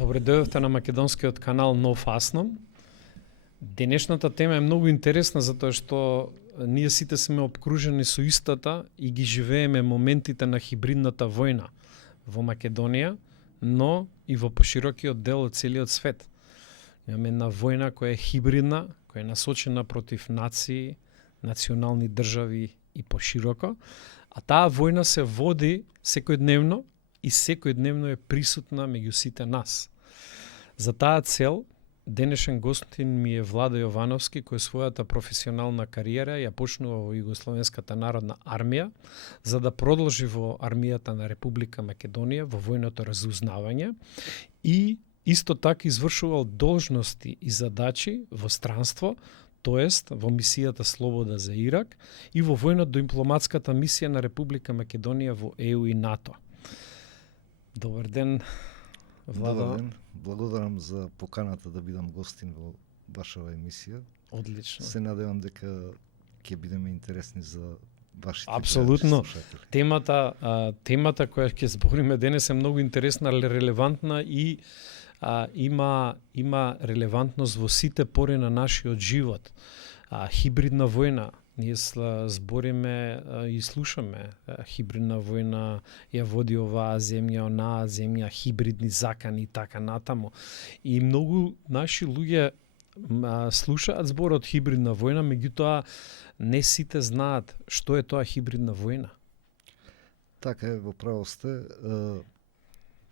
Добре дојдовте на македонскиот канал Нов Асно. Денешната тема е многу интересна затоа што ние сите сме обкружени со истата и ги живееме моментите на хибридната војна во Македонија, но и во поширокиот дел од целиот свет. Имаме една војна која е хибридна, која е насочена против нации, национални држави и пошироко, а таа војна се води секојдневно и секојдневно е присутна меѓу сите нас. За таа цел, денешен гостин ми е Владо Јовановски, кој својата професионална кариера ја почнува во Југословенската народна армија, за да продолжи во армијата на Република Македонија во војното разузнавање и исто така извршувал должности и задачи во странство, тоест во мисијата Слобода за Ирак и во војно-дипломатската мисија на Република Македонија во ЕУ и НАТО. Добар ден, Владо. Добар ден. Благодарам за поканата да бидам гостин во вашава емисија. Одлично. Се надевам дека ќе бидеме интересни за вашите Апсолутно. слушатели. Темата која ќе збориме денес е многу интересна, релевантна и има релевантност во сите пори на нашиот живот. Хибридна војна, ние збориме и слушаме. Хибридна војна ја води оваа земја, онаа земја, хибридни закани и така натаму. И многу наши луѓе слушаат зборот хибридна војна, меѓутоа не сите знаат што е тоа хибридна војна. Така е, во право сте.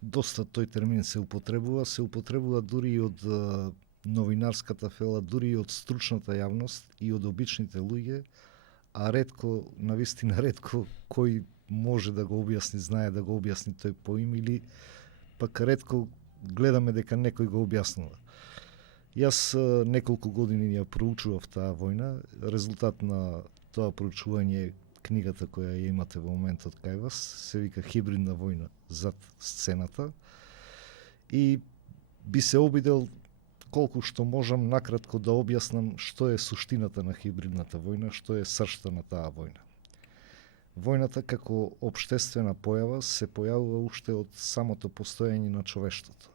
Доста тој термин се употребува дури и од новинарската фела, дури и од стручната јавност и од обичните луѓе, а ретко, навистина ретко, кој може да го објасни, знае да го објасни тој поим или пак ретко гледаме дека некој го објаснува. Јас неколку години ја проучував таа војна, резултат на тоа проучување книгата која ја имате во моментот кај вас, се вика Хибридна војна зад сцената, и би се обидел колку што можам накратко да објаснам што е суштината на хибридната војна, што е сршта на таа војна. Војната како општествена појава се појавува уште од самото постоење на човештвото.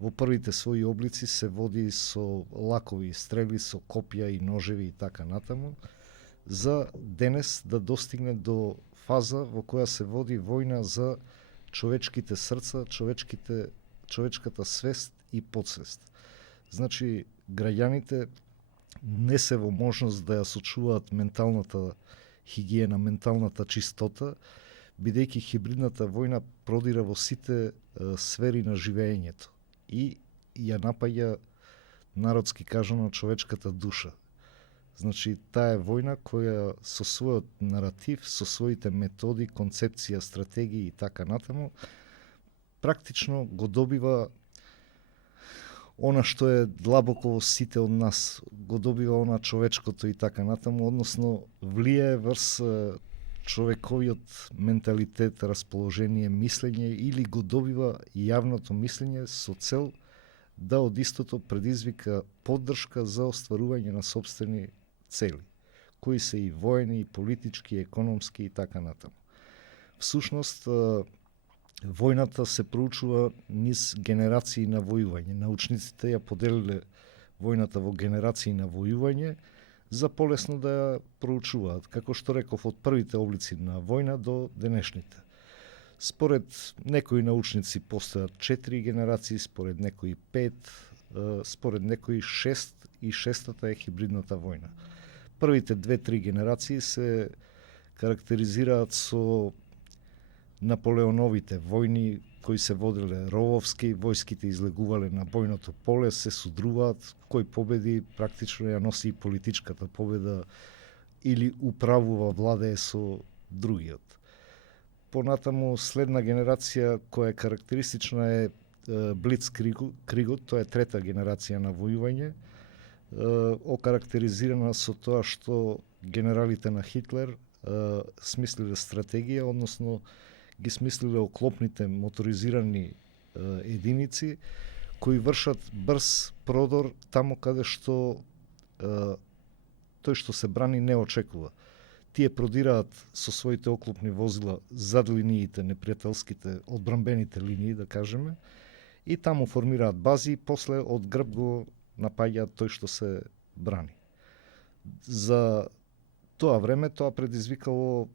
Во првите своји облици се води со лакови стрели, со копја и ножеви и така натаму, за денес да достигне до фаза во која се води војна за човечките срца, човечката свест и подсвест. Значи, граѓаните не се во можност да ја сочуваат менталната хигиена, менталната чистота, бидејќи хибридната војна продира во сите сфери на живеењето и ја напаѓа, народски кажано, човечката душа. Значи, таа е војна која со својот наратив, со своите методи, концепција, стратегии и така натаму, практично го добива она што е длабоко во сите од нас, го добива она човечкото и така натаму, односно влијае врз човековиот менталитет, расположение, мислење или го добива јавното мислење со цел да од истото предизвика поддршка за остварување на сопствени цели, кои се и воени, и политички, и економски и така натаму. Всушност, војната се проучува низ генерации на војување. Научниците ја поделиле војната во генерации на војување за полесно да ја проучуваат, како што реков, од првите облици на војна до денешните. Според некои научници постојат 4 генерации, според некои 5, според некои 6 и шестата е хибридната војна. Првите 2-3 генерации се карактеризираат со Наполеоновите војни кои се воделе рововски, војските излегувале на бојното поле, се судруваат, кој победи практично ја носи и политичката победа или управува, владее со другиот. Понатаму следна генерација која е карактеристична е Блицкригот, тоа е трета генерација на војување, окарактеризирана со тоа што генералите на Хитлер смислиле стратегија, односно ги смислиле оклопните моторизирани единици кои вршат брз продор таму каде што тој што се брани не очекува. Тие продираат со своите оклопни возила зад линиите, непријателските, одбранбените линии, да кажеме, и таму формираат бази и после од грб го напаѓаат тој што се брани. За тоа време тоа предизвикало,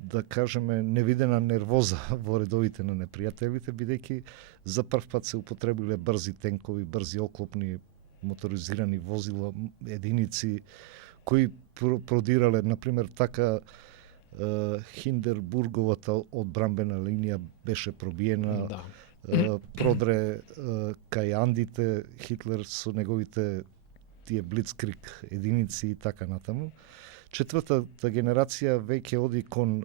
да кажеме, невидена нервоза во редовите на непријателите, бидејќи за прв пат се употребиле брзи тенкови, брзи оклопни моторизирани возила, единици кои продирале, например, така Хиндербурговата одбранбена линија беше пробиена, Да. продре кај Андите Хитлер со неговите тие блицкриг единици и така натаму. Четвртата генерација веќе оди кон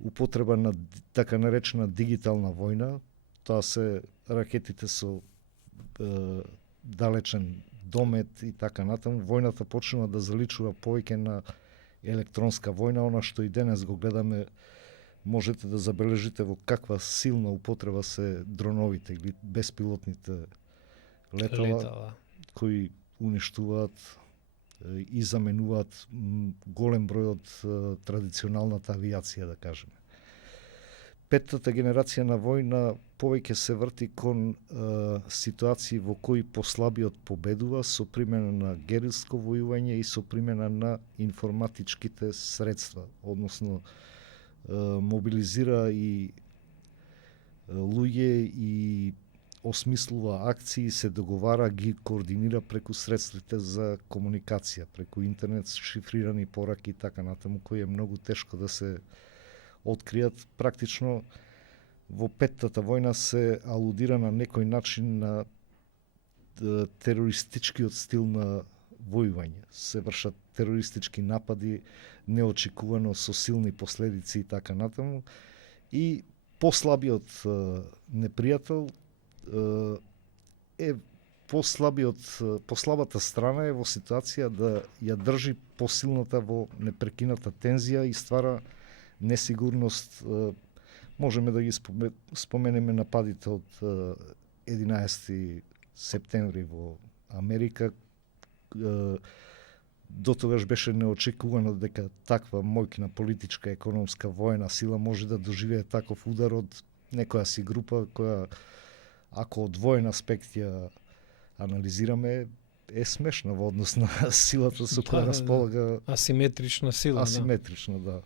употреба на така наречена дигитална војна. Тоа се ракетите со далечен домет и така натаму. Војната почнува да заличува повеќе на електронска војна, она што и денес го гледаме. Можете да забележите во каква силна употреба се дроновите или беспилотните летала. Кои уништуваат и заменуваат голем број од традиционалната авиација, да кажеме. Петтата генерација на војна повеќе се врти кон ситуации во кои послабиот победува со примена на герилско војување и со примена на информатичките средства, односно мобилизира и луѓе и осмислува акции, се договара, ги координира преку средствите за комуникација, преку интернет, шифрирани пораки и така натаму, кои е многу тешко да се откријат. Практично во петтата војна се алудира на некој начин на терористичкиот стил на војување. Се вршат терористички напади, неочекувано со силни последици и така натаму. И послабиот непријател е послабата страна е во ситуација да ја држи посилната во непрекината тензија и ствара несигурност. Можеме да ги споменеме нападите од 11 септември во Америка. До тогаш беше неочекувано дека таква моќна политичка, економска, војна сила може да доживее таков удар од некоја си група која, ако од воен аспект ја анализираме, е смешна во однос на силата со која располага. Асиметрична сила. Асиметрична, да.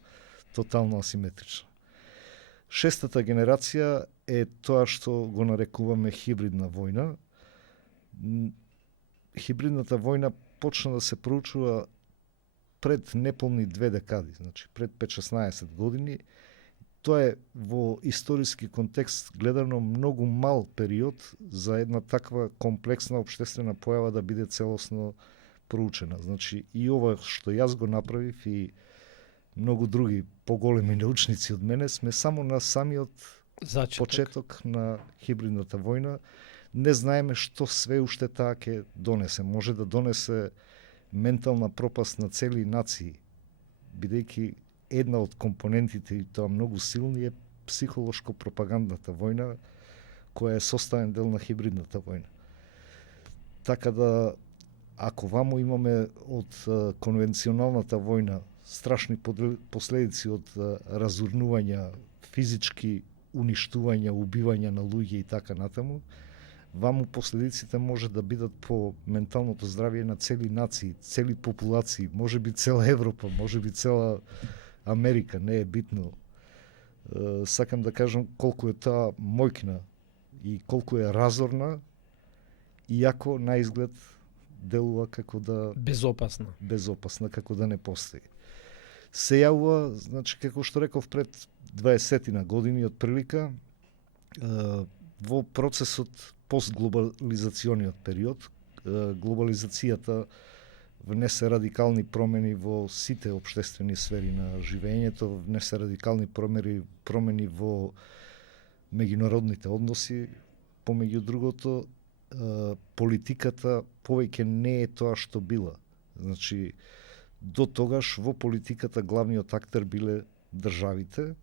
Тотално асиметрична. Шестата генерација е тоа што го нарекуваме хибридна војна. Хибридната војна почна да се проучува пред неполни 2 декади, значи пред 5-16 години. Тоа е во историски контекст гледано многу мал период за една таква комплексна општествена појава да биде целосно проучена. Значи и ова што јас го направив и многу други поголеми научници од мене сме само на самиот почеток на хибридната војна. Не знаеме што све уште таа ќе донесе. Може да донесе ментална пропаст на цели нации, бидејќи една од компонентите, и тоа многу силни, е психолошко-пропагандната војна, која е составен дел на хибридната војна. Така да, ако ваму имаме од конвенционалната војна страшни последици од разурнувања, физички уништувања, убивања на луѓе и така натаму, ваму последиците може да бидат по менталното здравје на цели нации, цели популации, може би цела Европа, може би цела Америка, не е битно. Сакам да кажам колку е таа моќна и колку е разорна, иако на изглед делува како да безопасна, како да не постои. Се јавува, значи како што реков, пред 20 години од прилика во процесот постглобализациониот период. Глобализацијата внесе радикални промени во сите општествени сфери на живењето, внесе радикални промени во меѓународните односи, помеѓу другото, политиката повеќе не е тоа што била. Значи, до тогаш во политиката главниот актер биле државите.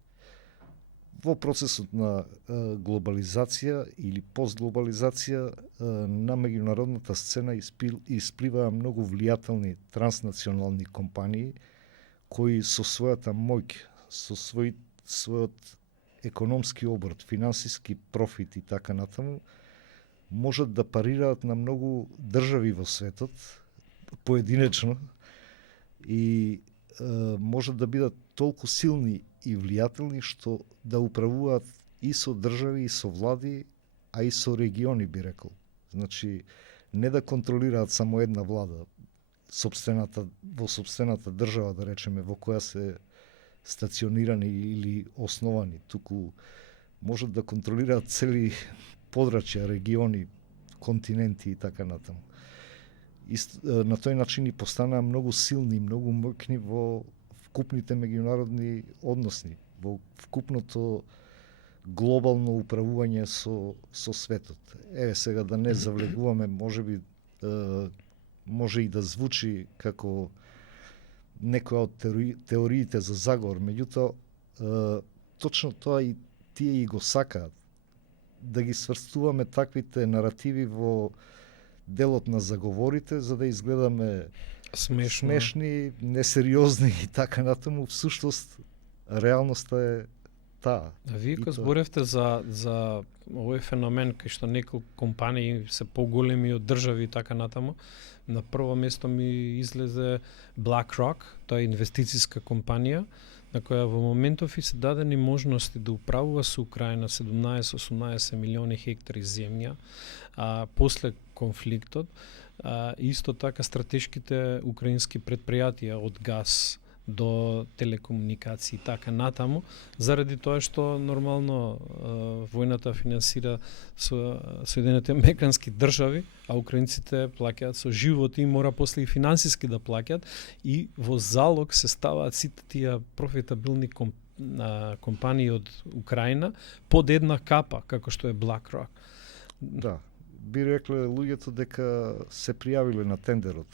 Во процесот на глобализација или постглобализација на меѓународната сцена испливаа многу влијателни транснационални компании кои со својата моќ, со својот економски обрт, финансиски профит и така натаму, можат да парираат на многу држави во светот, поединечно, и можат да бидат толку силни и влијателни што да управуваат и со држави, и со влади, а и со региони, би рекол. Значи, не да контролираат само една влада, во собствената држава, да речеме, во која се стационирани или основани, туку можат да контролираат цели подрачја, региони, континенти и така натаму. На тој начин и постанаа многу силни, многу моќни во вкупните меѓународни односи, во вкупното глобално управување со светот. Еве сега да не завлегуваме, можеби може и да звучи како некоја од теориите за заговор, меѓутоа точно тоа и тие и го сакаат, да ги сврстуваме таквите наративи во делот на заговорите, за да изгледаме смешни, несериозни и така натаму. Всушност, реалноста е таа. А вие кога зборевте за овој феномен кај што неколку компании се поголеми од држави и така натаму, на прво место ми излезе BlackRock, тоа е инвестициска компанија, на која во моментов и се дадени можности да управува со Украина 17-18 милиони хектари земја, после конфликтот, исто така стратешките украински предпријатија од газ до телекомуникации и така натаму, заради тоа што нормално војната финансира со Соединените американски држави, а украинците плаќаат со живот и мора после и финансиски да плаќаат, и во залог се ставаат сите тие профитабилни компании од Украина под една капа, како што е BlackRock. Да, би рекле луѓето дека се пријавиле на тендерот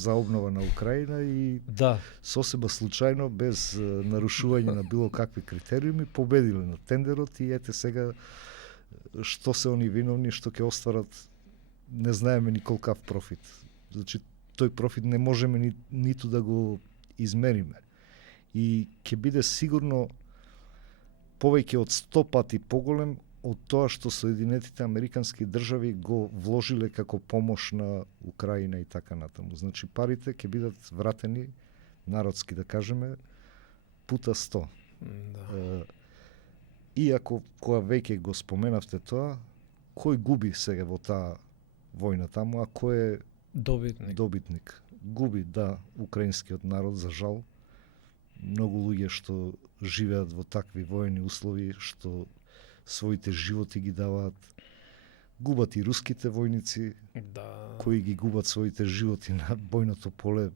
за обнова на Украина и сосеба случајно, без нарушување на било какви критериуми, победиле на тендерот и ете сега што се они виновни, што ќе остварат, не знаеме ни колкав профит. Значи, тој профит не можеме ниту да го измериме. И ќе биде сигурно повеќе од 100 пати поголем од тоа што Соединетите американски држави го вложиле како помош на Украина и така натаму. Значи, парите ќе бидат вратени, народски да кажеме, пута 100. Да. Иако, кога веќе го споменавте тоа, кој губи сега во таа војна таму, а кој е добитник? Губи, да, украинскиот народ, за жал. Многу луѓе што живеат во такви војни услови, што своите животи ги даваат. Губат и руските војници, кои ги губат своите животи на бојното поле.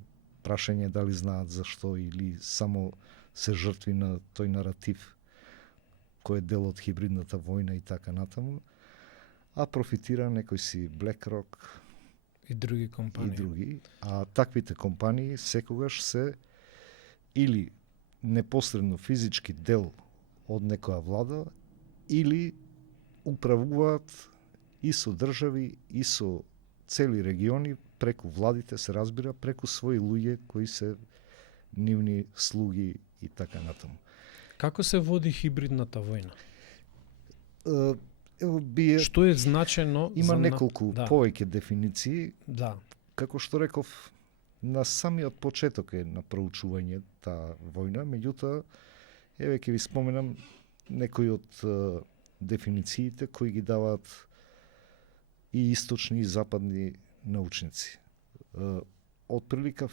Прашање дали знаат зашто или само се жртви на тој наратив кој е дел од хибридната војна и така натаму. А профитира некој си BlackRock и други компании. А таквите компании секогаш се или непосредно физички дел од некоја влада, или управуваат и со држави, и со цели региони, преку владите, се разбира, преку своји луѓе кои се нивни слуги и така натаму. Како се води хибридната војна? Што е значено? Има неколку повеќе дефиниции. Да. Како што реков, на самиот почеток е на проучување таа војна, меѓутоа, еве ќе ви споменам некои од дефинициите кои ги даваат и источни и западни научници. Од прилика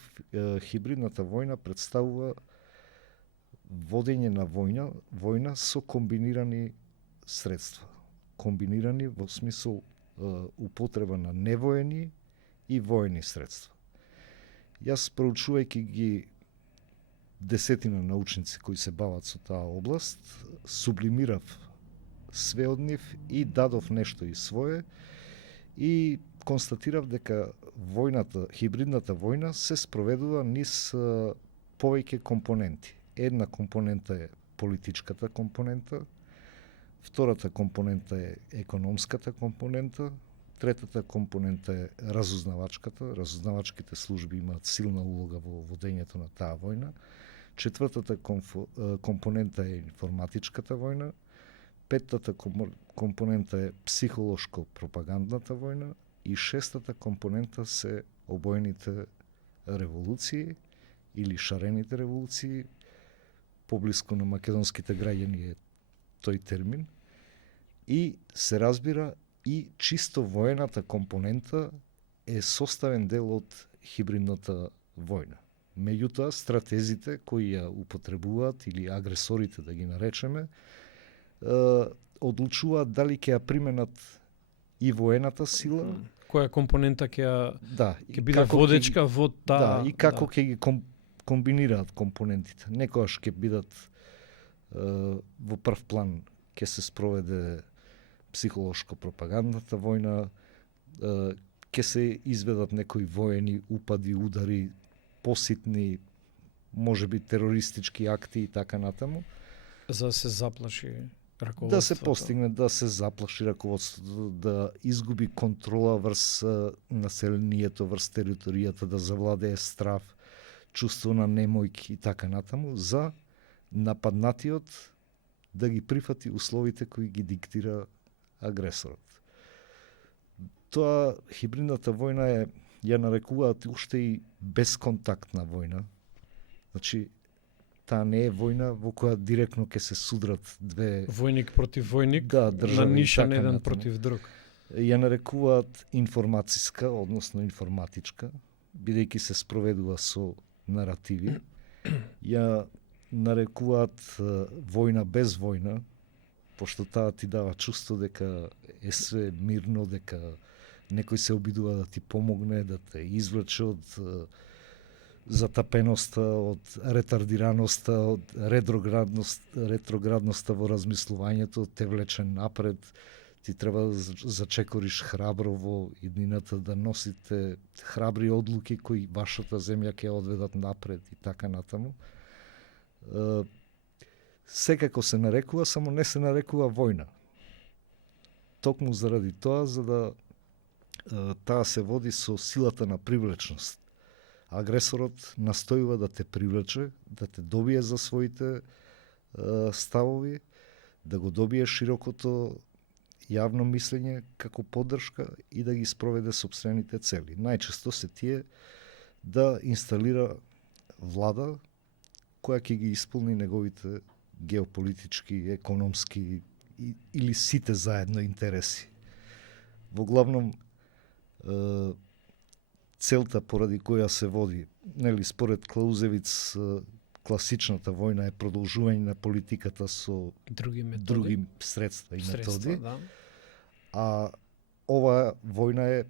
хибридната војна представува водење на војна со комбинирани средства. Комбинирани во смисол употреба на невоени и воени средства. Јас, проучувајќи ги десетина научници кои се бават со таа област, сублимирав све од нив и дадов нешто и свое и констатирав дека хибридната војна се спроведува низ повеќе компоненти. Една компонента е политичката компонента, втората компонента е економската компонента, третата компонента е разузнавачката. Разузнавачките служби имаат силна улога во водењето на таа војна. Четвртата компонента е информатичката војна. петтата компонента е психолошко-пропагандната војна и шестата компонента се обојните револуции или шарените револуции. Поблиску на македонските граѓани е тој термин. И се разбира и чисто воената компонента е составен дел од хибридната војна. Меѓутоа, стратезите кои ја употребуваат или агресорите да ги наречеме, одлучуваат дали ќе ја применат и воената сила, која компонента ќе биде како водечка во таа... и како ќе ги комбинираат компонентите. Некојаш ќе бидат во прв план ќе се спроведе психолошко-пропагандната војна, ќе се изведат некои воени упади, удари, поситни, можеби терористички акти и така натаму. За да се заплаши раководството. Да се постигне, да се заплаши раководството, да изгуби контрола врз населението, врз територијата, да завладее страв, чувство на немојки и така натаму, за нападнатиот да ги прифати условите кои ги диктира агресорот. Тоа хибридната војна ја нарекуваат уште и безконтактна војна. Значи, таа не е војна во која директно ќе се судрат две... Војник против војник, држави, на нишан така еден натаму. против друг. Ја нарекуваат информациска, односно информатичка, бидејќи се спроведува со наративи. Ја нарекуваат војна без војна, пошто таа ти дава чувство дека е све мирно, дека некој се обидува да ти помогне, да те извлече од затапеноста, од ретардираноста, од ретроградноста во размислувањето, те влече напред. Ти треба да зачекориш храбро во иднината, да носите храбри одлуки кои вашата земја ќе одведат напред и така натаму. Секако се нарекува, само не се нарекува војна. Токму заради тоа, за да таа се води со силата на привлечност. Агресорот настојува да те привлече, да те добие за своите ставови, да го добие широкото јавно мислење како поддршка и да ги спроведе сопствените цели. Најчесто се тие да инсталира влада која ќе ги исполни неговите геополитички, економски или сите заедно интереси. Во главном, целта поради која се води, нели, според Клаузевиц, класичната војна е продолжување на политиката со други средства и методи, да. а оваа војна е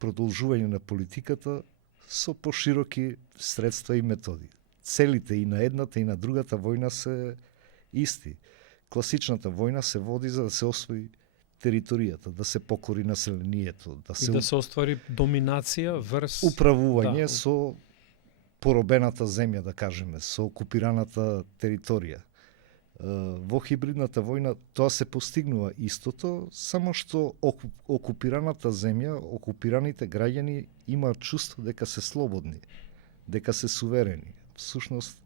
продолжување на политиката со пошироки средства и методи. Целите и на едната и на другата војна се исти. Класичната војна се води за да се освои територијата, да се покори населението, да се, и да се оствари доминација врз управување со поробената земја, да кажеме, со окупираната територија. Во хибридната војна тоа се постигнува истото, само што окупираната земја, окупираните граѓани имаат чувство дека се слободни, дека се суверени. Всушност,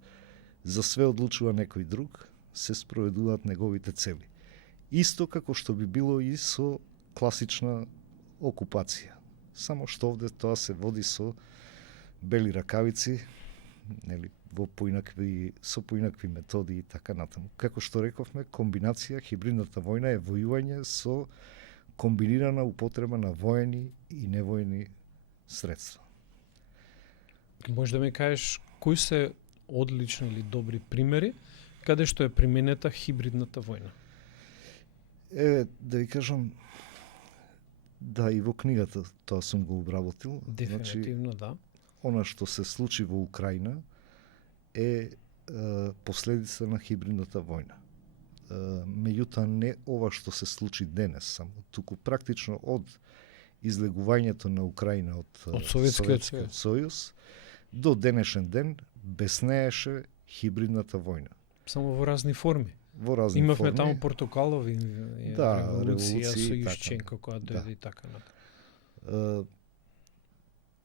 за све одлучува некој друг, се спроведуваат неговите цели. Исто како што би било и со класична окупација. Само што овде тоа се води со бели ракавици, нели, со поинакви методи и така натаму. Како што рековме, комбинација, хибридната војна е војување со комбинирана употреба на воени и невоени средства. Може да ми кажеш кои се одлични или добри примери каде што е применета хибридната војна? Да ви кажам, да, и во книгата тоа сум го обработил. Дефинитивно, значи, да. Она што се случи во Украина е последица на хибридната војна. Меѓутоа не ова што се случи денес само, туку практично од излегувањето на Украина од Советскиот сојуз до денешен ден безнееше хибридната војна. Само во разни форми. Во разни Имавме форми. таму Портокалови револуција со и Јушченко која дојде и така натаму.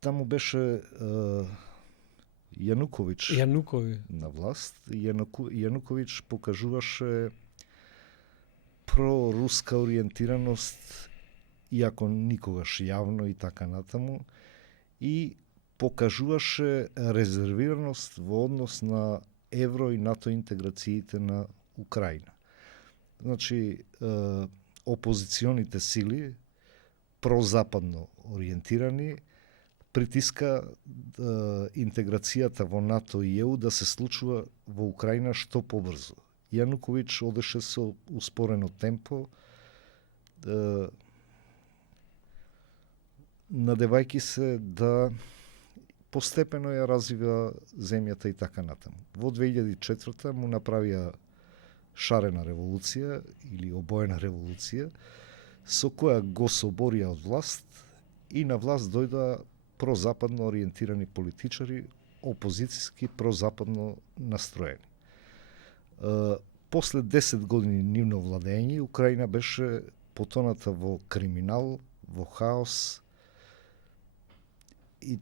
Таму беше Јануковиќ Јанукови на власт. Јануковиќ покажуваше проруска ориентираност, иако никогаш јавно и така натаму, и покажуваше резервираност во однос на евро и НАТО интеграциите на Украина. Значи, опозиционите сили, прозападно ориентирани, притиска интеграцијата во НАТО и ЕУ да се случува во Украина што побрзо. Јануковиќ одеше со успорено темпо, надевајќи се да постепено ја развива земјата и така натаму. Во 2004 му направија шарена револуција или обоена револуција, со која го соборија од власт и на власт дојдоа прозападно ориентирани политичари, опозицијски прозападно настроени. После 10 години нивно владење, Украина беше потоната во криминал, во хаос и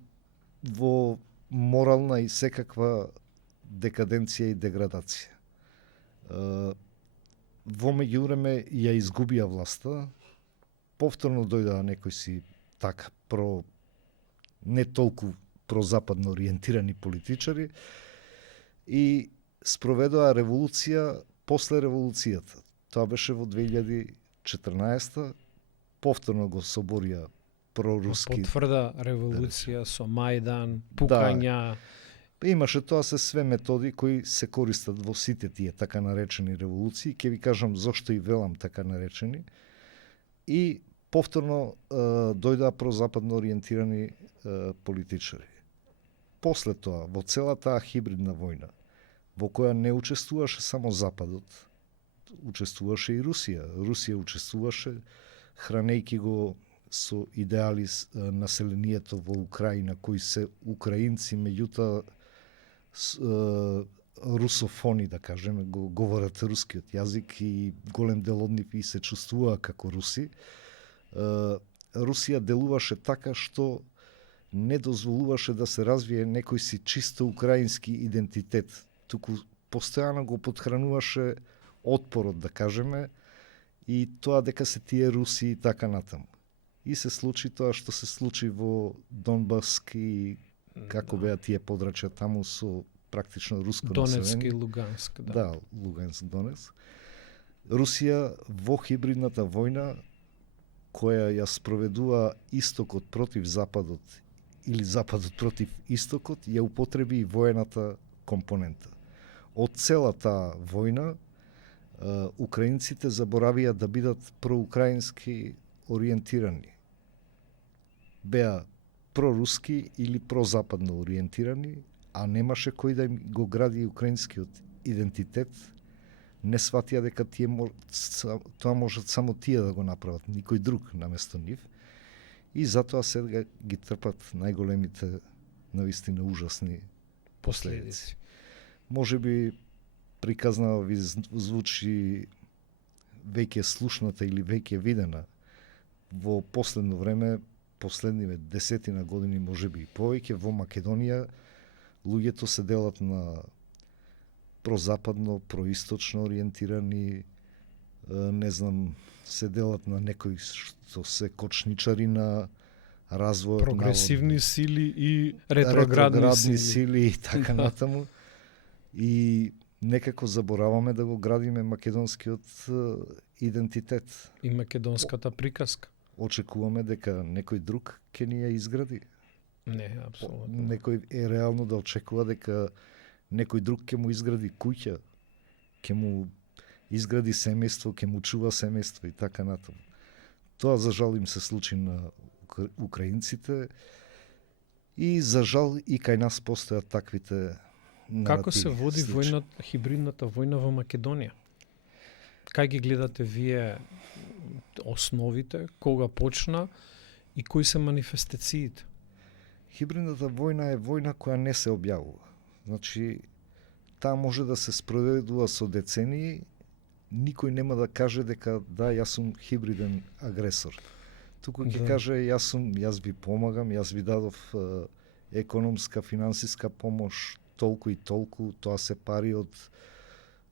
во морална и секаква декаденција и деградација. Во меѓувреме ја изгубија власта, повторно дојдоа некои си така не толку прозападно ориентирани политичари и спроведоа револуција после револуцијата. Тоа беше во 2014, повторно го соборија проруски. Потврда револуција со Мајдан, пукања. Имаше тоа се све методи кои се користат во сите тие така наречени револуции. Ќе ви кажам зошто и велам така наречени. И повторно дојдоа прозападно ориентирани политичари. После тоа, во цела таа хибридна војна, во која не учествуваше само Западот, учествуваше и Русија. Русија учествуваше, хранејќи го со идеали населението во Украина, кои се украинци, меѓутоа русофони, да кажеме, го говорат рускиот јазик и голем дел од нив и се чувствуваа како руси. Русија делуваше така што не дозволуваше да се развие некој си чисто украински идентитет, туку постојано го подхрануваше отпорот, да кажеме, и тоа дека се тие руси и така натаму. И се случи тоа што се случи во Донбаск и како беа тие подрачја таму со практично руско население. Донецк и Луганск, да. Да, Луганск, Донецк. Русија во хибридната војна која ја спроведува истокот против западот или западот против истокот, ја употреби и воената компонента. Од целата војна, украинците заборавија да бидат проукраински ориентирани. Беа проруски или прозападно ориентирани, а немаше кој да им го гради украинскиот идентитет. Не сватија дека тоа можат само тие да го направат, никој друг наместо нив. И затоа сега ги трпат најголемите, навистина ужасни последици. Може би приказнава ви звучи веќе слушната или веќе видена. Во последно време, последниве 10 години, може би и повеќе, во Македонија луѓето се делат на прозападно, происточно ориентирани, не знам, се делат на некои што се кочничари на развојот, прогресивни сили и ретроградни сили и така натаму. И некако забораваме да го градиме македонскиот идентитет. И македонската приказка. Очекуваме дека некој друг ќе ни ја изгради. Не, апсолутно. Некој е реално да очекува дека некој друг ќе му изгради куќа, ќе му изгради семејство, ќе му чува семејство и така натаму. Тоа за жал им се случи на украинците и за жал и кај нас постојат таквите наративи. Како се води војната, хибридната војна во Македонија? Кај ги гледате вие основите, кога почна и кои се манифестациите? Хибридната војна е војна која не се објавува. Значи, таа може да се спроведува со децении, никој нема да каже дека да, јас сум хибриден агресор. Туку ќе каже јас ви помагам, јас ви дадов економска, финансиска помош, толку и толку, тоа се пари од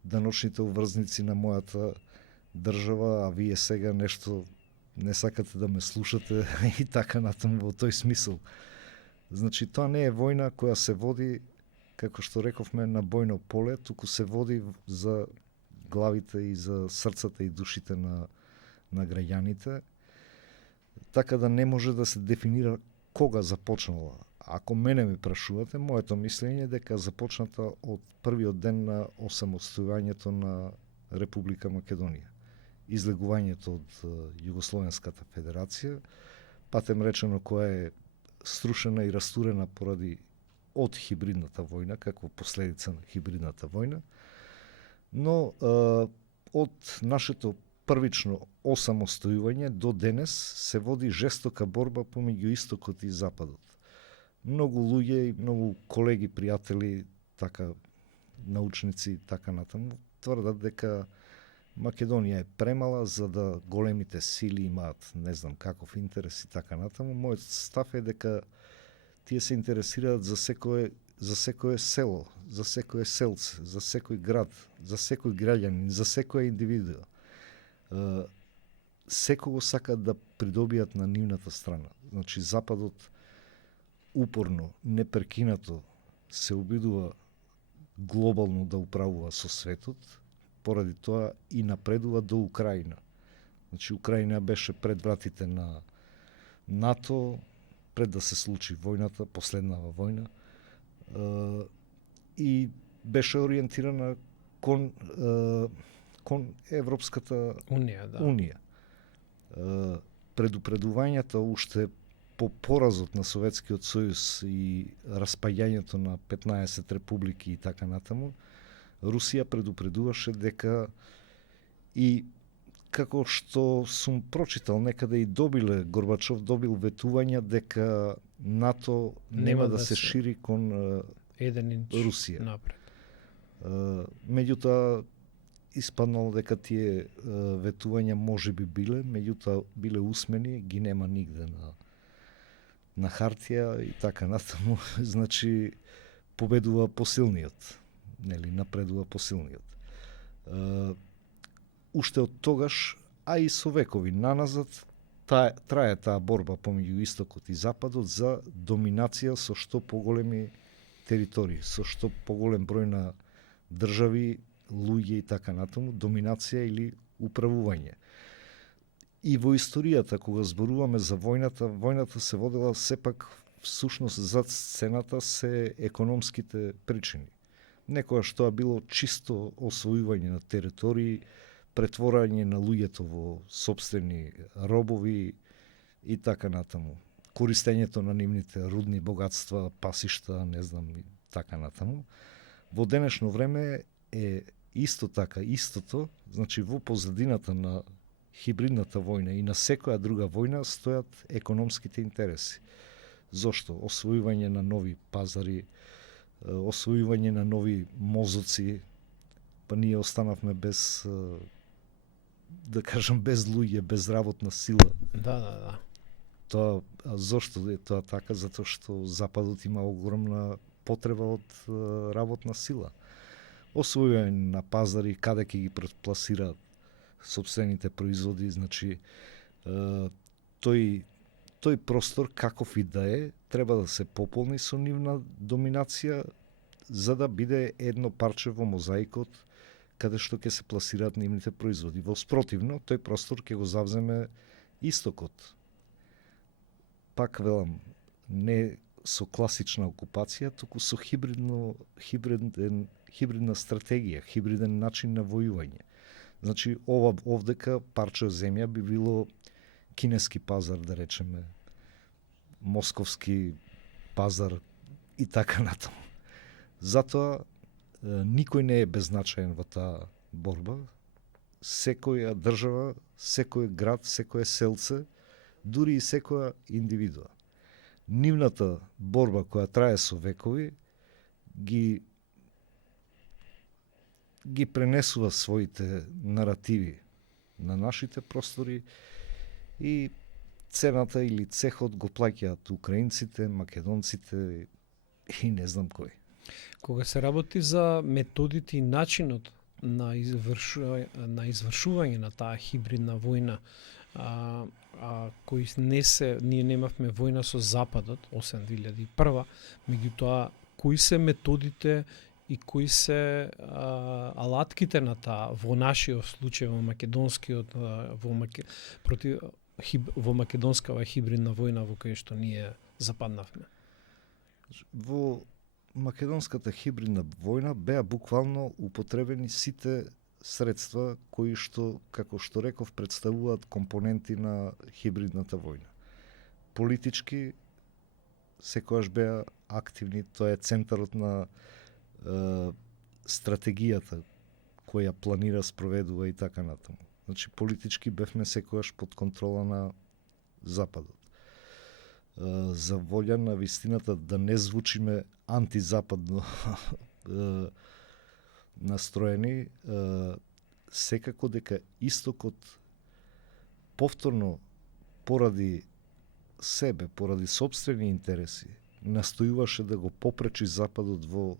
даночните уврзници на мојата држава, а вие сега нешто не сакате да ме слушате и така натаму во тој смисол. Значи, тоа не е војна која се води, како што рековме, на бојно поле, туку се води за главите и за срцата и душите на граѓаните, така да не може да се дефинира кога започнала. Ако мене ме прашувате, моето мислење е дека започната од првиот ден на осамостојувањето на Република Македонија. Излегувањето од Југословенската федерација, патем речено која е струшена и растурена поради од хибридната војна, како последица на хибридната војна, но од нашето првично осамостојување до денес се води жестока борба помеѓу истокот и западот. Многу луѓе и многу колеги, пријатели, така научници и така натаму тврдат дека Македонија е премала за да големите сили имаат не знам каков интерес и така натаму. Мојот став е дека тие се интересираат за секое село, за секое селце, за секој град, за секој граѓанин, за секоја индивидуа. Секого сакаат да придобијат на нивната страна. Значи, Западот упорно, непрекинато се обидува глобално да управува со светот, поради тоа и напредува до Украина. Значи, Украина беше пред вратите на НАТО, пред да се случи војната, последнава војна, и беше ориентирана кон Европската Унија. Предупредувањата уште по поразот на Советскиот сојуз и распаѓањето на 15 републики и така натаму, Русија предупредуваше дека, и како што сум прочитал некаде, и Горбачов добил ветувања дека НАТО нема да се шири кон Русија. Напред. Меѓутоа испаднало дека тие ветувања може би меѓутоа биле усмени, ги нема нигде на хартија и така натаму. Значи, победува посилниот, нели, напредува посилниот. Уште од тогаш, а и со векови наназад, трае таа борба помеѓу истокот и западот за доминација со што поголеми територии, со што поголем број на држави, луѓе и така натаму, доминација или управување. И во историјата, кога зборуваме за војната се водела сепак всушност зад сцената се економските причини. Некојаш тоа било чисто освојување на територии, претворање на луѓето во сопствени робови и така натаму. Користењето на нивните рудни богатства, пасишта, не знам, и така натаму. Во денешно време е исто така, истото, значи во позадината на хибридната војна и на секоја друга војна стојат економските интереси. Зошто? Освојување на нови пазари, освојување на нови мозоци, па ние останавме без, да кажам, без луѓе, без работна сила. Да. Тоа, зошто е тоа така? Затоа што Западот има огромна потреба од работна сила. Освојување на пазари, каде ќе ги пласираат сопствените производи, значи тој простор, каков и да е, треба да се пополни со нивна доминација, за да биде едно парче во мозаикот каде што ќе се пласираат нивните производи. Во спротивно, тој простор ќе го завземе истокот. Пак велам, не со класична окупација, туку со хибридна стратегија, хибриден начин на војување. Значи, овдека парче земја би било кинески пазар, да речеме, московски пазар и така натаму. Затоа никој не е беззначаен во таа борба. Секоја држава, секој град, секое селце, дури и секоја индивидуа. Нивната борба која трае со векови ги пренесува своите наративи на нашите простори и цената или цехот го плаќаат украинците, македонците и не знам кој. Кога се работи за методите и начинот на извршување на таа хибридна војна, кои ние немавме војна со Западот, освен 2001, меѓутоа, кои се методите и кои се алатките на таа во нашиот случај, во македонскиот, во македонскава хибридна војна во која што ние западнавме? Во македонската хибридна војна беа буквално употребени сите средства кои што, како што реков, представуваат компоненти на хибридната војна. Политички секогаш беа активни, тоа е центарот на стратегијата која планира, спроведува и така натаму. Значи политички бевме секогаш под контрола на Западот. За волја на вистината да не звучиме антизападно настроени, секако дека Истокот повторно поради себе, поради сопствени интереси, настојуваше да го попречи Западот во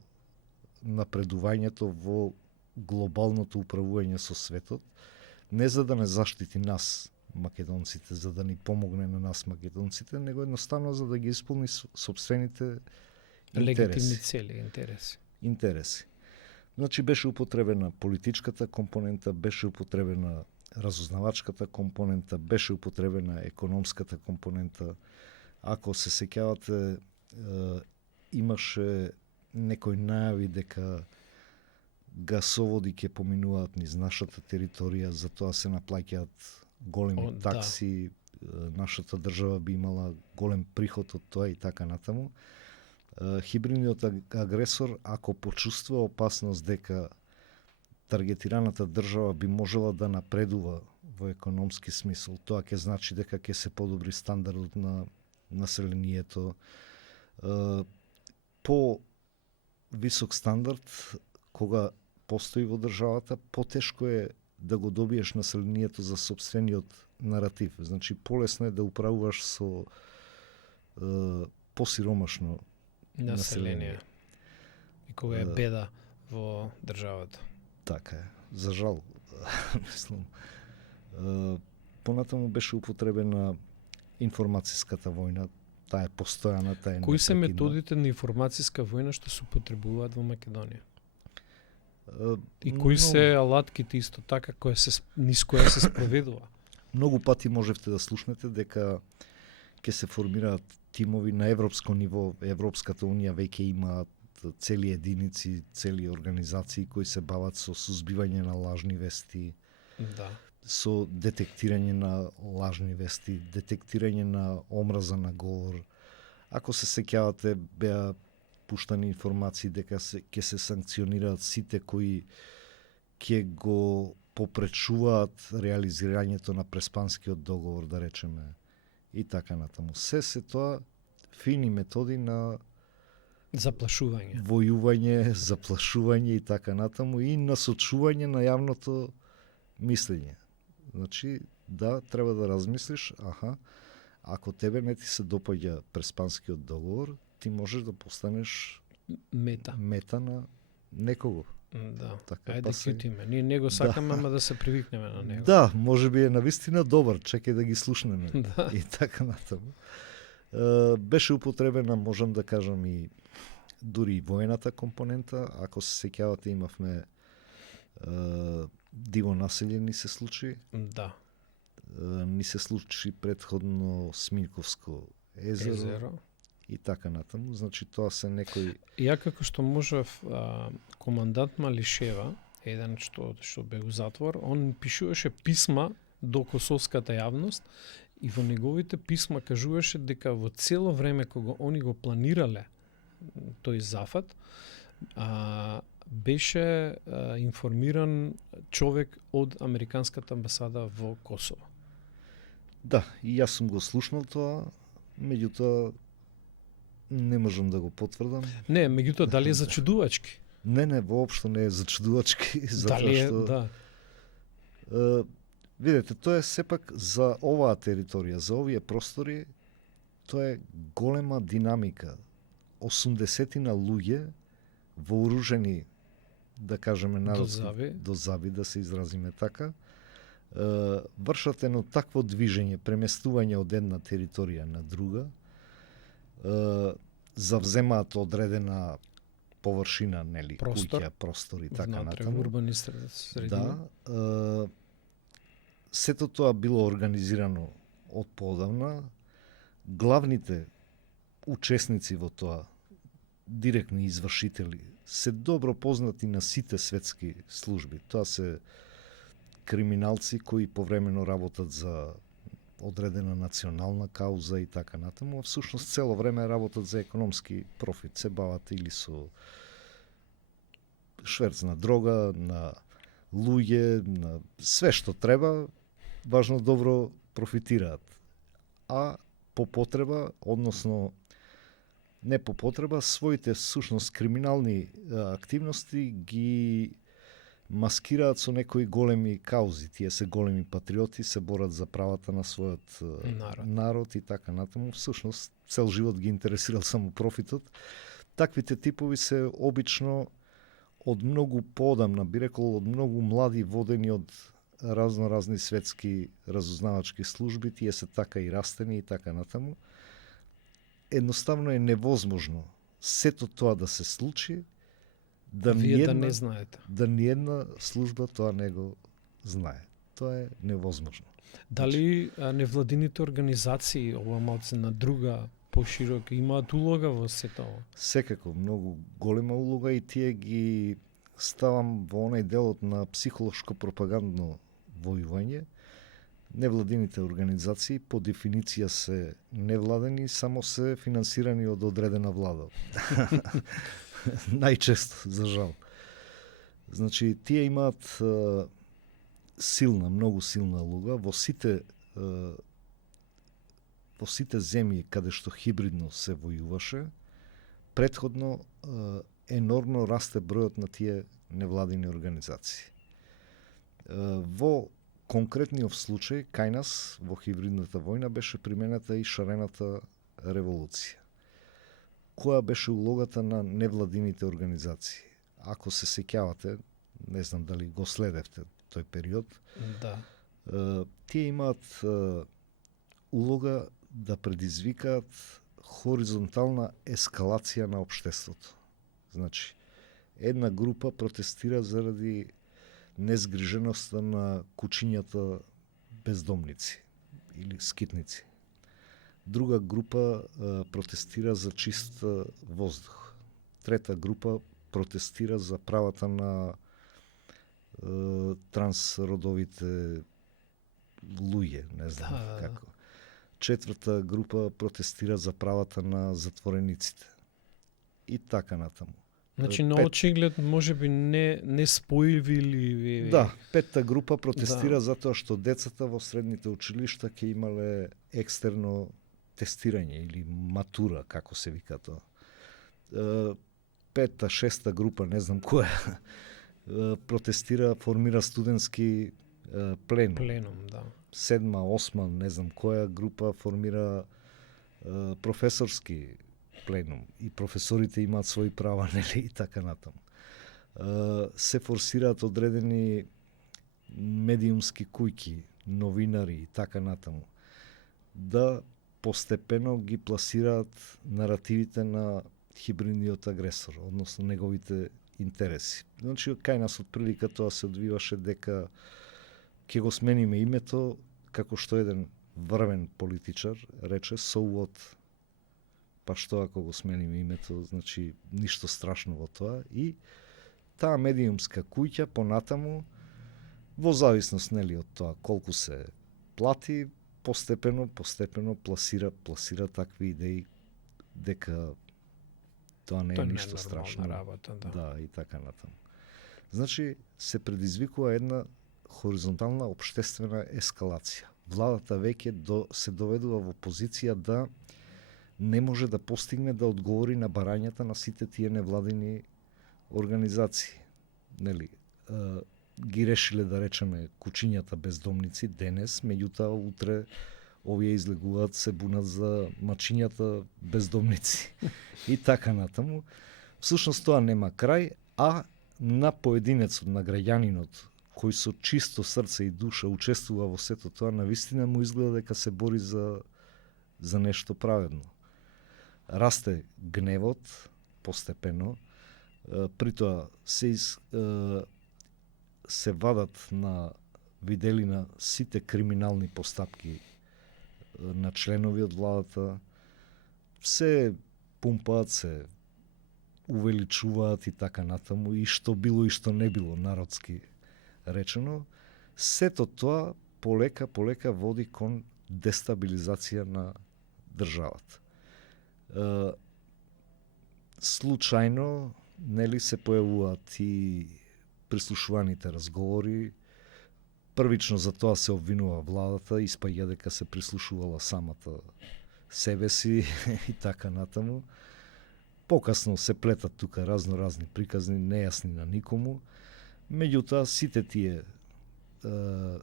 напредувањето во глобалното управување со светот, не за да не заштити нас, македонците, за да ни помогне на нас, македонците, него едноставно за да ги исполни сопствените легитимни цели, интереси. Значи беше употребена политичката компонента, беше употребена разузнавачката компонента, беше употребена економската компонента. Ако се сеќавате, имаше некои најави дека гасоводи ќе поминуваат низ нашата територија, затоа се наплаќаат големи такси, нашата држава би имала голем приход од тоа и така натаму. Хибридниот агресор, ако почувствува опасност дека таргетираната држава би можела да напредува во економски смисол, тоа ќе значи дека ќе се подобри стандардот на населението. По висок стандард, кога постои во државата, потешко е да го добиеш населението за сопствениот наратив. Значи, полесно е да управуваш со посиромашно население. И кога е беда во државата. Така е. За жал, мислам. Понатаму беше употребена информацијската војна, таа е постојана, таа е Кои се методите на информацијска војна што се употребуваат во Македонија? И кои се алатките исто така низ која се спроведува? Многу пати можевте да слушнете дека ќе се формираат тимови на европско ниво. Европската унија веќе имаат цели единици, цели организации кои се бават со сузбивање на лажни вести, со детектирање на лажни вести, детектирање на омраза на говор. Ако се сеќавате, беа пуштани информации дека ќе се санкционираат сите кои ќе го попречуваат реализирањето на Преспанскиот договор, да речеме, и така натаму. Се тоа фини методи на заплашување, војување, заплашување и така натаму, и насочување на јавното мислење. Значи, да, треба да размислиш, ако тебе не ти се допаѓа Преспанскиот договор, ти можеш да постанеш мета на некого. Да, така, ајде кјутиме. Ние не го сакаме, ама да се привикнеме на него. Да, може би е навистина добар, чекај да ги слушнеме. И така натаму. Беше употребена, можам да кажам, и дури и војната компонента. Ако се сеќавате, имавме диво населје ни се случи. Да. Ни се случи предходно Смилковско езеро. И така натаму. Значи, тоа се некои... Ја како што можев, командант Малишева, еден што бе у затвор, он пишуваше писма до косовската јавност и во неговите писма кажуваше дека во цело време кога они го планирале тој зафат, беше информиран човек од Американската амбасада во Косово. Да, и јас сум го слушнал тоа, меѓутоа не можам да го потврдам. Не, меѓутоа дали е зачудувачки? Не, воопшто не е зачудувачки, затоа што да. Видете, тоа е сепак за оваа територија, за овие простори, тоа е голема динамика. 80 луѓе вооружени да кажеме народски, до заби, да се изразиме така, вршат едно такво движење, преместување од една територија на друга, завземаат одредена површина, нели, куќа, простор и така натаму. Урбани средини. Да, сето тоа било организирано од поодавна. Главните учесници во тоа, директни извршители, се добро познати на сите светски служби. Тоа се криминалци кои повремено работат за одредена национална кауза и така натаму, а всушност цело време работат за економски профит. Се бават или со шверц на дрога, на луѓе, на све што треба, важно добро профитираат. А по потреба, односно не по потреба, своите всушност криминални активности ги маскираат со некои големи каузи. Тие се големи патриоти, се борат за правата на својот народ и така натаму. Всушност, цел живот ги интересирал само профитот. Таквите типови се обично од многу поодамна, би рекол, од многу млади, водени од разноразни светски разузнавачки служби, тие се така и растени и така натаму. Едноставно е невозможно сето тоа да се случи, да не знаете. Да ни една служба тоа не го знае. Тоа е невозможно. Дали невладините организации, ова малце на друга, поширока, имаат улога во сето ова? Секако, многу голема улога и тие ги ставам во онај делот на психолошко-пропагандно војување. Невладините организации по дефиниција се невладени, само се финансирани од одредена влада. Најчесто, за жал. Значи, тие имаат силна, многу силна улога во сите земји каде што хибридно се војуваше. Претходно енормно расте бројот на тие невладини организации. Во конкретниот случај, кај нас, во хибридната војна, беше примената и шарената револуција. Која беше улогата на невладините организации? Ако се сеќавате, не знам дали го следевте тој период, да. Тие имаат улога да предизвикаат хоризонтална ескалација на општеството. Значи, една група протестира заради незгриженоста на кучињата бездомници или скитници. Друга група протестира за чист воздух. Трета група протестира за правата на трансродовите луѓе, не знам како. Четврта група протестира за правата на затворениците. И така натаму. Значи, на очиглед, можеби не споиви или... Да, петта група протестира затоа што децата во средните училишта ќе имале екстерно тестирање или матура, како се вика тоа. Петта, шеста група, не знам која, протестира, формира студентски пленум. Пленум, да. Седма, осма, не знам која група формира професорски пленум и професорите имаат своји права, нели, и така натаму. Се форсираат одредени медиумски кујки, новинари и така натаму, да постепено ги пласираат наративите на хибридниот агресор, односно неговите интереси. Значи, кај нас од прилика тоа се одвиваше дека ќе го смениме името, како што еден врвен политичар рече, so what? Па што ако го смениме името, значи ништо страшно во тоа. И таа медиумска куќа понатаму, во зависност, нели, од тоа колку се плати, постепено пласира такви идеи дека тоа не е ништо страшно. Работа, да. Да, и така натаму. Значи, се предизвикува една хоризонтална општествена ескалација. Владата веќе се доведува во позиција да не може да постигне да одговори на барањата на сите тие невладини организации. Нели, ги решиле, да речеме, кучињата бездомници денес, меѓутоа утре овие излегуваат, се бунат за мачињата бездомници. И така натаму. Всушност тоа нема крај, а на поединецот, на граѓанинот, кој со чисто срце и душа учествува во сето тоа, навистина му изгледа дека се бори за нешто праведно. Расте гневот постепено, при тоа се вадат на виделина сите криминални постапки на членови од владата, се пумпаат, се увеличуваат и така натаму, и што било и што не било, народски речено. Сето тоа полека води кон дестабилизација на државата. Случајно, нели, се појавуваат и прислушуваните разговори. Првично за тоа се обвинува владата, испаѓа дека се прислушувала самата себе си и така натаму. Покасно се плетат тука разни приказни, нејасни на никому. Меѓутоа, сите тие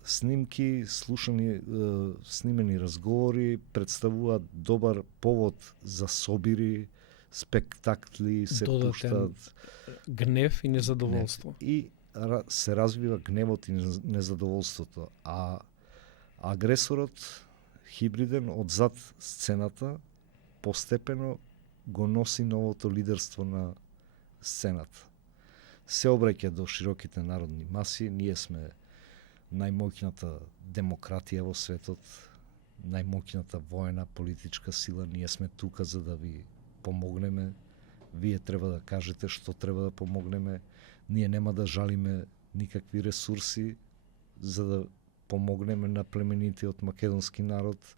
снимки, снимени разговори представуваат добар повод за собири, спектакли, се пуштаат гнев и незадоволство. И се развива гневот и незадоволството, а агресорот хибриден од зад сцената постепено го носи новото лидерство на сцената. Се обраќа до широките народни маси, ние сме најмоќната демократија во светот, најмоќната воена политичка сила, ние сме тука за да ви помогнеме, вие треба да кажете што треба да помогнеме, ние нема да жалиме никакви ресурси за да помогнеме на племенитиот македонски народ.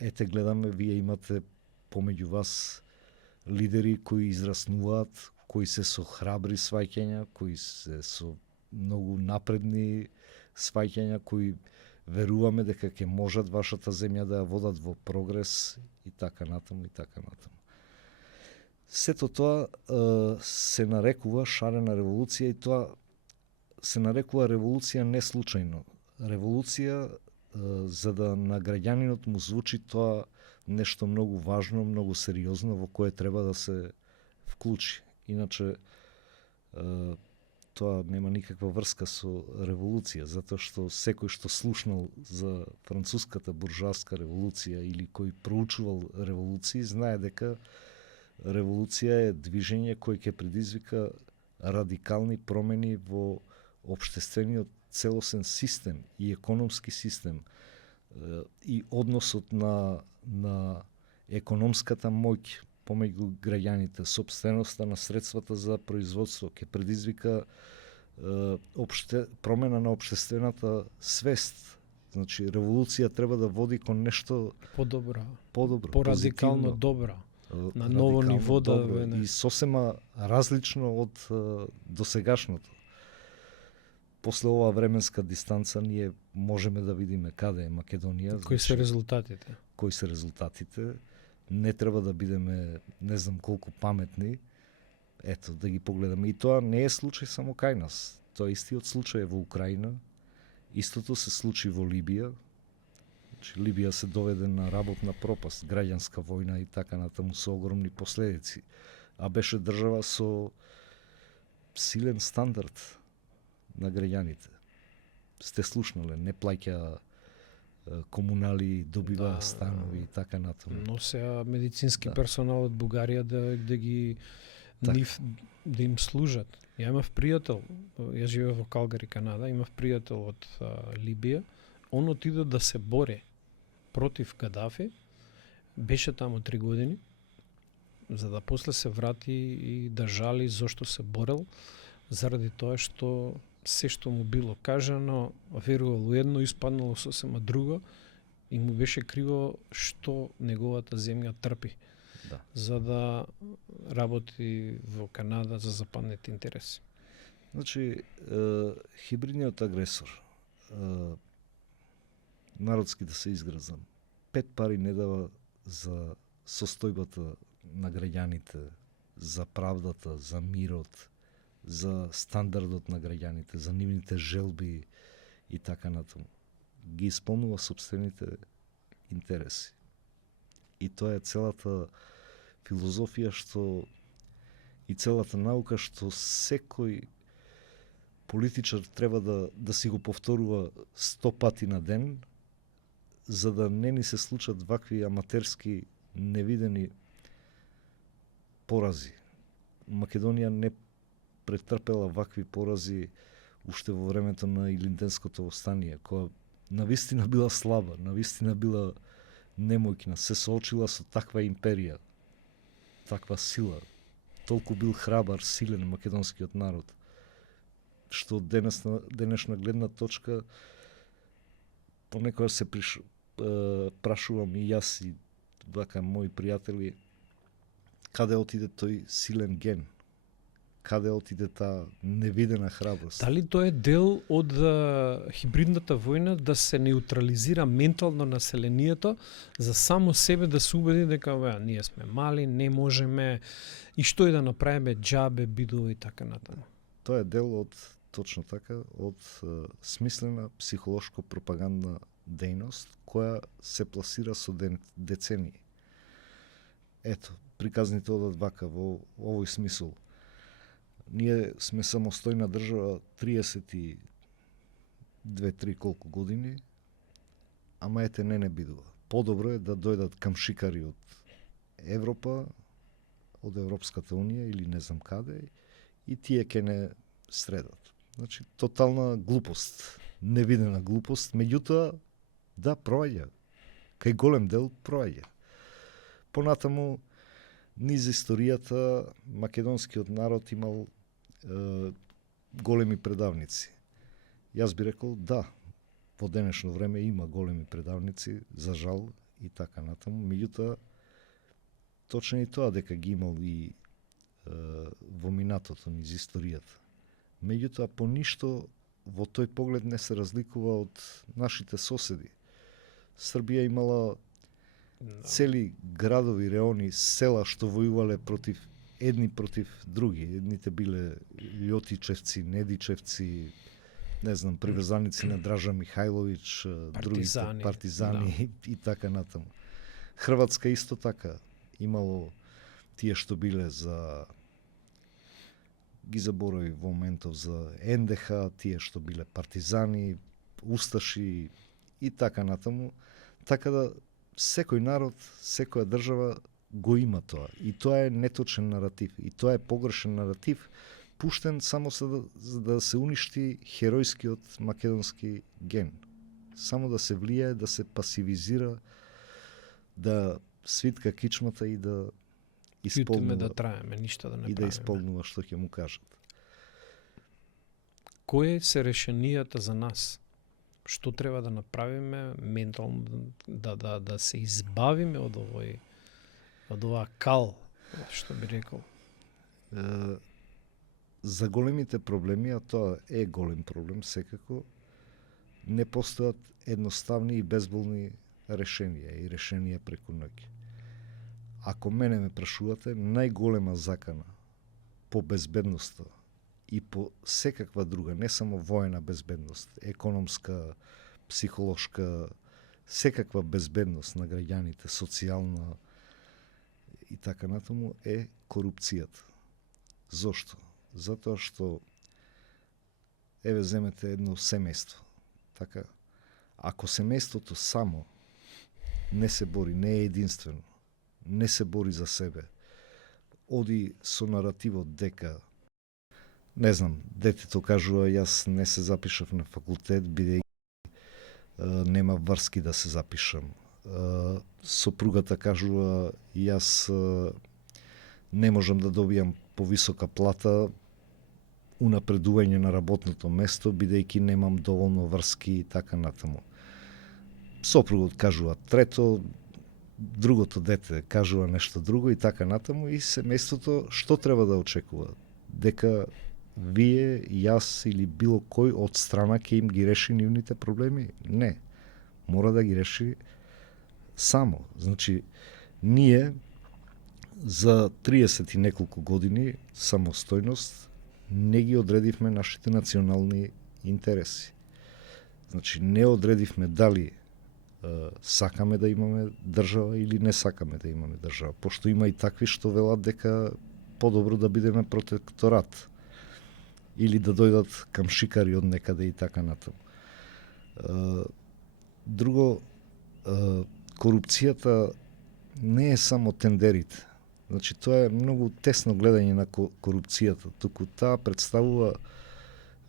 Ете, гледаме, вие имате помеѓу вас лидери кои израснуваат, кои се со храбри сваќања, кои се со многу напредни сваќања, кои веруваме дека ќе можат вашата земја да ја водат во прогрес и така натаму, и така натаму. Сето тоа се нарекува шарена револуција, и тоа се нарекува револуција не случајно. Револуција за да на граѓанинот му звучи тоа нешто многу важно, многу сериозно, во кое треба да се вклучи. Иначе тоа нема никаква врска со револуција, затоа што секој што слушнал за француската буржуаска револуција или кој проучувал револуции, знае дека револуција е движење кој ќе предизвика радикални промени во општествениот целосен систем и економски систем и односот на економската моќ помеѓу граѓаните, сопственоста на средствата за производство, ќе предизвика промена на општествената свест. Значи, револуција треба да води кон нешто подобро, позитивно, порадикално добро, на ново ниво да и сосема различно од досегашното. После оваа временска дистанца ние можеме да видиме каде е Македонија. Кои се резултатите? Кои се резултатите? Не треба да бидеме не знам колку паметни. Ето, да ги погледаме. И тоа не е случај само кај нас. Тоа е истиот случај во Украина. Истото се случи во Либија. Значи, Либија се доведе на работна пропаст, граѓанска војна и така натаму со огромни последици. А беше држава со силен стандард на граѓаните. Сте слушнале, не плаќа комунали, добива станови и така натаму. Но сега медицински персонал од Бугарија да ги да им служат. Ја имав пријател, ја живеев во Калгари, Канада, имав пријател од Либија, он отиде да се боре против Кадафи, беше таму 3 години, за да после се врати и да жали зошто се борел, заради тоа што се што му било кажано, верувал у едно, испаднало сосема друго и му беше криво што неговата земја трпи. Да. За да работи во Канада за западните интереси. Значи, хибридниот агресор, народски да се изгразам, 5 пари не дава за состојбата на граѓаните, за правдата, за мирот, за стандардот на граѓаните, за нивните желби и така натаму. Ги исполнува сопствените интереси. И тоа е целата филозофија што и целата наука што секој политичар треба да си го повторува 100 пати на ден, за да не ни се случат вакви аматерски невидени порази. Македонија не претрпела вакви порази уште во времето на Илинденското восстание, која навистина била слаба, навистина била немојкина, се соочила со таква империја, таква сила. Толку бил храбар, силен македонскиот народ, што од денешна гледна точка понекогаш се прашувам и јас и вака мои пријатели, каде отиде тој силен ген? Каде отиде таа невидена храброст? Дали тоа е дел од хибридната војна да се неутрализира ментално населението за само себе да се убеди дека ние сме мали, не можеме и што и да направиме џабе, бидови и така натаму? Тоа е дел од, точно така, од смислена психолошко пропагандна дејност која се пласира со децении. Ето, приказните одат вака во овој смисол. Ние сме самостојна држава 32-3 колку години, ама ете не бидува. Подобро е да дојдат камшикари од Европа, од Европската Унија или не знам каде, и тие ќе не средат. Значи, тотална глупост, невидена глупост, меѓутоа, да, проаѓа. Кај голем дел проаѓа. Понатаму, низ историјата, македонскиот народ имал големи предавници. Јас би рекол да, во денешно време има големи предавници, за жал и така натаму, меѓутоа точно и тоа дека ги имал и во минатото низ историјата. Меѓутоа по ништо во тој поглед не се разликува од нашите соседи. Србија имала цели градови, реони, села што војувале едни против други. Едните биле Лјотичевци, Недичевци, не знам, приврзаници на Дража Михајловиќ, другите партизани и така натаму. Хрватска исто така имало тие што биле за, ги заборави во моментов, за НДХ, тие што биле партизани, усташи и така натаму. Така да секој народ, секоја држава го има тоа. И тоа е неточен наратив. И тоа е погрешен наратив, пуштен само за да се уништи херојскиот македонски ген. Само да се влијае, да се пасивизира, да свитка кичмата и да исполнува. Да траеме, ништо да не и правиме. Да исполнува што ќе му кажат. Кои се решенијата за нас? Што треба да направиме ментално да се избавиме од оваа кал, што би рекол? За големите проблеми, а тоа е голем проблем секако, не постојат едноставни и безболни решенија и решенија преку ноќ. Ако мене ме прашувате, најголема закана по безбедноста и по секаква друга, не само воена безбедност, економска, психолошка, секаква безбедност на граѓаните, социјална и така натаму, е корупцијата. Зошто? Затоа што, еве земете едно семејство. Така, ако семејството само не се бори, не е единствено, не се бори за себе, оди со наративот дека, не знам, детето кажува, јас не се запишав на факултет, бидејќи нема врски да се запишам. Сопругата кажува, јас не можам да добијам повисока плата, унапредување на работното место, бидејќи немам доволно врски и така натаму. Сопругот кажува трето, другото дете кажува нешто друго и така натаму, и семејството што треба да очекува? Дека вие, јас или било кој од страна ќе им ги реши нивните проблеми? Не. Мора да ги реши само. Значи, ние за 30 и неколку години самостојност не ги одредивме нашите национални интереси. Значи, не одредивме дали сакаме да имаме држава или не сакаме да имаме држава. Пошто има и такви што велат дека подобро да бидеме протекторат или да дојдат камшикари од некаде и така натаму. Друго, корупцијата не е само тендерите. Значи, тоа е многу тесно гледање на корупцијата, туку таа представува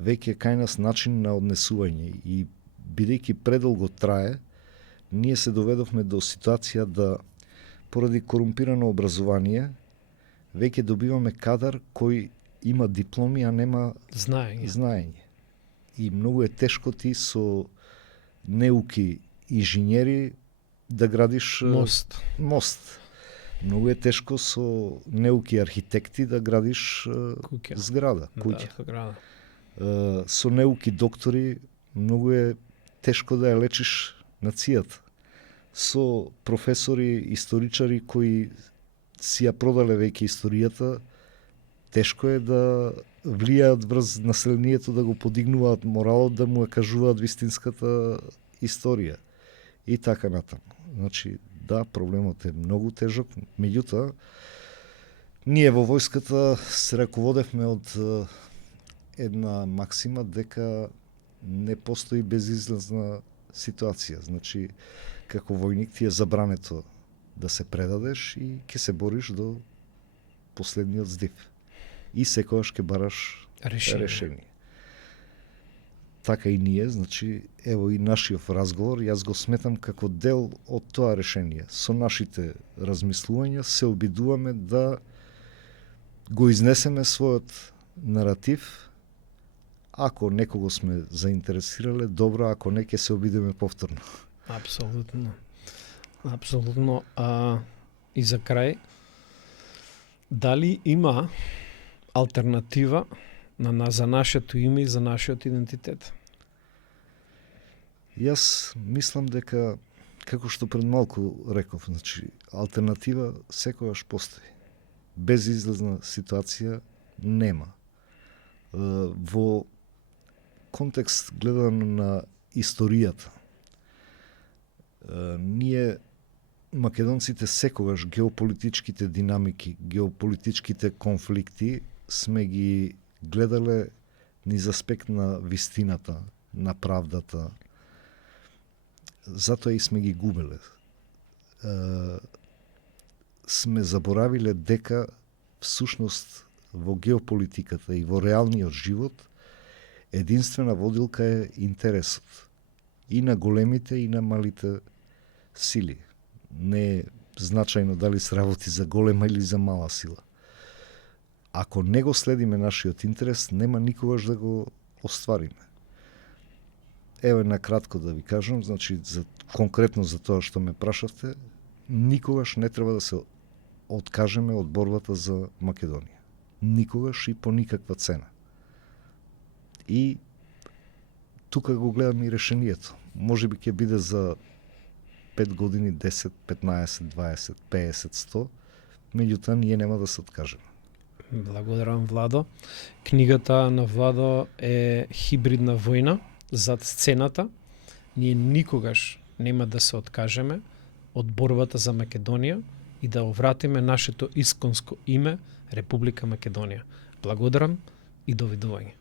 веќе кај нас начин на однесување и бидејќи предолго трае, ние се доведовме до ситуација да поради корумпирано образование веќе добиваме кадар кој има дипломи, а нема знаење. И многу е тешко ти со неуки инженери да градиш мост. Многу е тешко со неуки архитекти да градиш зграда, куќа. Со неуки доктори многу е тешко да ја лечиш нацијата. Со професори, историчари кои си ја продале веќе историјата, тешко е да влијаат врз населението, да го подигнуваат моралот, да му ја кажуваат вистинската историја. И така натаму. Значи, да, проблемот е многу тежок, меѓутоа, ние во војската се раководевме од една максима дека не постои безизлазна ситуација. Значи, како војник ти е забрането да се предадеш и ќе се бориш до последниот здив. И секогаш ќе бараш решение. Така и ние, значи, ево и нашиот разговор, јас го сметам како дел од тоа решение. Со нашите размислувања се обидуваме да го изнесеме својот наратив. Ако некого сме заинтересирале, добро, ако не, ќе се обидеме повторно. Апсолутно. Апсолутно. И за крај, дали има алтернатива за нашето име и за нашиот идентитет? Јас мислам дека, како што пред малку реков, значи, алтернатива секогаш постои. Безизлазна ситуација нема. Во контекст гледано на историјата, ние македонците секогаш геополитичките динамики, геополитичките конфликти сме ги гледале низ аспект на вистината, на правдата. Затоа и сме ги губеле. Сме заборавиле дека всушност во геополитиката и во реалниот живот единствена водилка е интересот и на големите и на малите сили. Не е значајно дали се работи за голема или за мала сила. Ако не го следиме нашиот интерес, нема никогаш да го оствариме. Еве на кратко да ви кажам, значи конкретно за тоа што ме прашавте, никогаш не треба да се откажеме од борбата за Македонија. Никогаш и по никаква цена. И тука го гледам и решението. Може би ќе биде за 5 години, 10, 15, 20, 50, 100, меѓутоа ние нема да се откажеме. Благодарам, Владо. Книгата на Владо е Хибридна војна зад сцената. Ние никогаш нема да се откажеме од борбата за Македонија и да овратиме нашето исконско име Република Македонија. Благодарам и довидување.